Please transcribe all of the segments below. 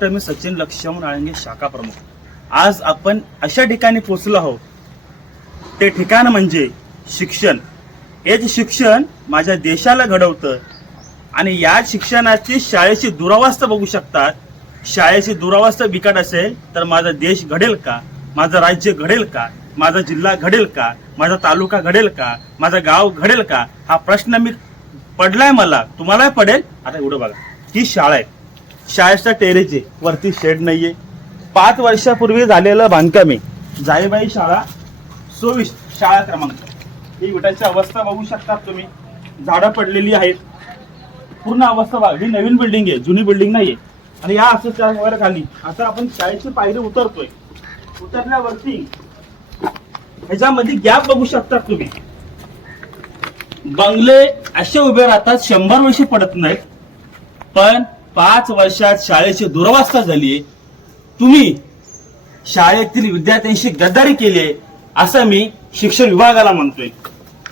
तर मी सचिन लक्ष्मण आळंगे शाखा प्रमुख. आज आपण अशा ठिकाणी पोचलो आहोत. ते ठिकाण म्हणजे शिक्षण. हेच शिक्षण माझ्या देशाला घडवतं आणि या शिक्षणाची शाळेची दुरावस्था बघू शकतात. शाळेची दुरावस्था बिकट असेल तर माझा देश घडेल का? माझं राज्य घडेल का? माझा जिल्हा घडेल का? माझा तालुका घडेल का? माझं गाव घडेल का? हा प्रश्न मी पडलाय मला. तुम्हालाही पडेल. आता एवढं बघा. ही शाळा आहे. शाळेच्या टेरेचे वरती शेड नाहीये. पाच वर्षापूर्वी झालेलं बांधकाम आहे जाईबाई शाळा सव्वीस शाळा क्रमांक. ही विटाची अवस्था बघू शकता तुम्ही. झाडं पडलेली आहेत. पूर्ण अवस्था बघा. ही नवीन बिल्डिंग आहे जुनी बिल्डिंग नाहीये. आणि या असं त्या खाली आता आपण शाळेची पायरी उतरतोय. उतरल्यावरती ह्याच्यामध्ये गॅप बघू शकता तुम्ही. बंगले असे उभे राहतात शंभर वर्षी पडत नाहीत. पण पाच वर्षात शाळेची दुरवस्था झाली. तुम्ही शाळेतील विद्यार्थ्यांशी गद्दारी केली असं मी शिक्षण विभागाला म्हणतोय.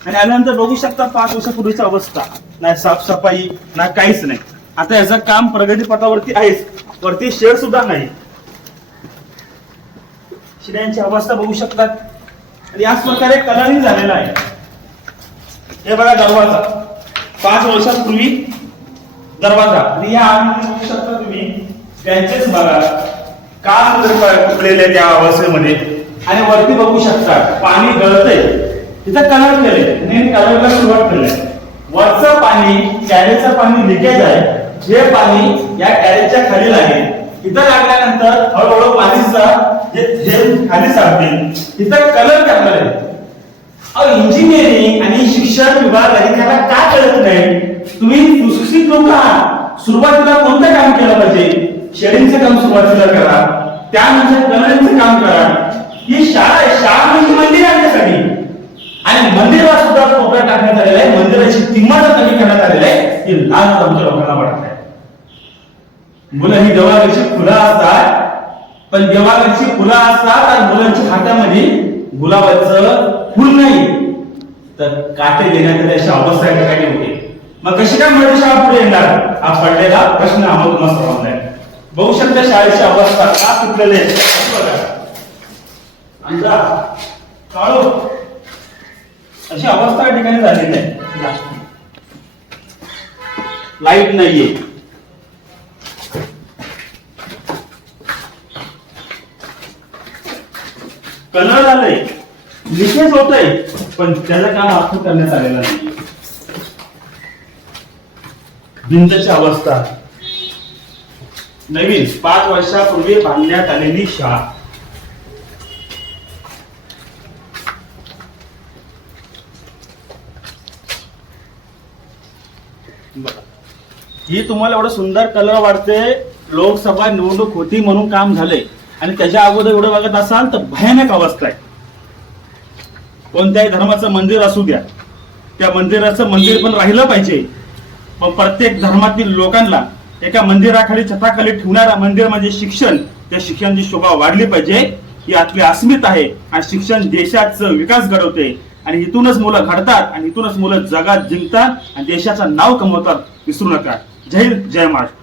आणि आल्यानंतर बघू शकता पाच वर्षापूर्वीची अवस्था. नाही साफसफाई ना काहीच नाही. आता याचं काम प्रगतीपथावरती आहेच. वरती शेड सुद्धा नाही. शिड्यांची अवस्था बघू शकतात. आणि याच प्रकारे कलरही झालेला आहे. हे बघा दरवाजा पाच वर्षापूर्वी दरवाजा. आणि या आतमध्ये बघू शकता तुम्ही त्यांचेच बघा. काम कुठलेले त्या अवस्थेमध्ये आणि वरती बघू शकता पाणी गळतंय. तिथं कलर केले आणि कलरला सुरुवात केलंय. वरचं पाणी कॅरेजचं पाणी लिकेज आहे. जे पाणी या कॅरेजच्या खाली लागेल इथं लागल्यानंतर हळूहळू पाणीचा जे थेंब खाली सारतील इथं कलर करणार आहे इंजिनिअरिंग आणि शिक्षण तुम्ही सुशिक्षित लोक आहात. सुरुवातीला कोणतं काम केलं पाहिजे? शेडिंगचं काम सुरुवातीला करा. त्यानंतर कलरिंगचं काम करा. ही शाळा आहे. शाळा म्हणजे मंदिर आणण्यासाठी. आणि मंदिराला सुद्धा कोपऱ्यात टाकण्यात आलेला आहे. मंदिराची किंमत कमी करण्यात आलेली आहे. ही लाज आमच्या लोकांना वाटत आहे मुलं ही देवाघरची फुलं असतात. पण देवाघरची फुलं असतात आणि मुलांच्या हातामध्ये गुलाबाचं फुल नाही. तर काटे देण्यात आले अशी अवस्था ठिकाणी होते. मग कशी काय मराठी शाळा पुढे येणार? हा पडलेला प्रश्न आम्हाला तुम्हाला सर्वांना आहे बघू शकता शाळेची अवस्था का तुटलेले आहे? काळो अशी अवस्था या ठिकाणी झालेली आहे. लाइट नाहीये. कलर आलंय. लिकेज होतय पण त्याचं काम अर्थ करण्यात आलेलं नाही. भिंतची अवस्था. नवीन पाच वर्षापूर्वी बांधण्यात आलेली शाळा. ही तुम्हाला एवढं सुंदर कलर वाटते लोकसभा निवडणूक होती म्हणून काम झालंय आणि त्याच्या अगोदर एवढं बघत असाल तर भयानक अवस्था आहे. कोणत्याही धर्माचं मंदिर असू द्या. त्या मंदिराचं मंदिर पण राहिलं पाहिजे. व प्रत्येक धर्मातील लोकांना एका मंदिराखाली छताखाली ठेवणारा मंदिर म्हणजे शिक्षण. त्या शिक्षणाची शोभा वाढली पाहिजे. ही आपली अस्मित आहे आणि शिक्षण देशाचं विकास घडवते. आणि इथूनच मुलं घडतात आणि इथूनच मुलं जगात जिंकतात आणि देशाचं नाव कमवतात. विसरू नका. जय हिंद जय महाराष्ट्र.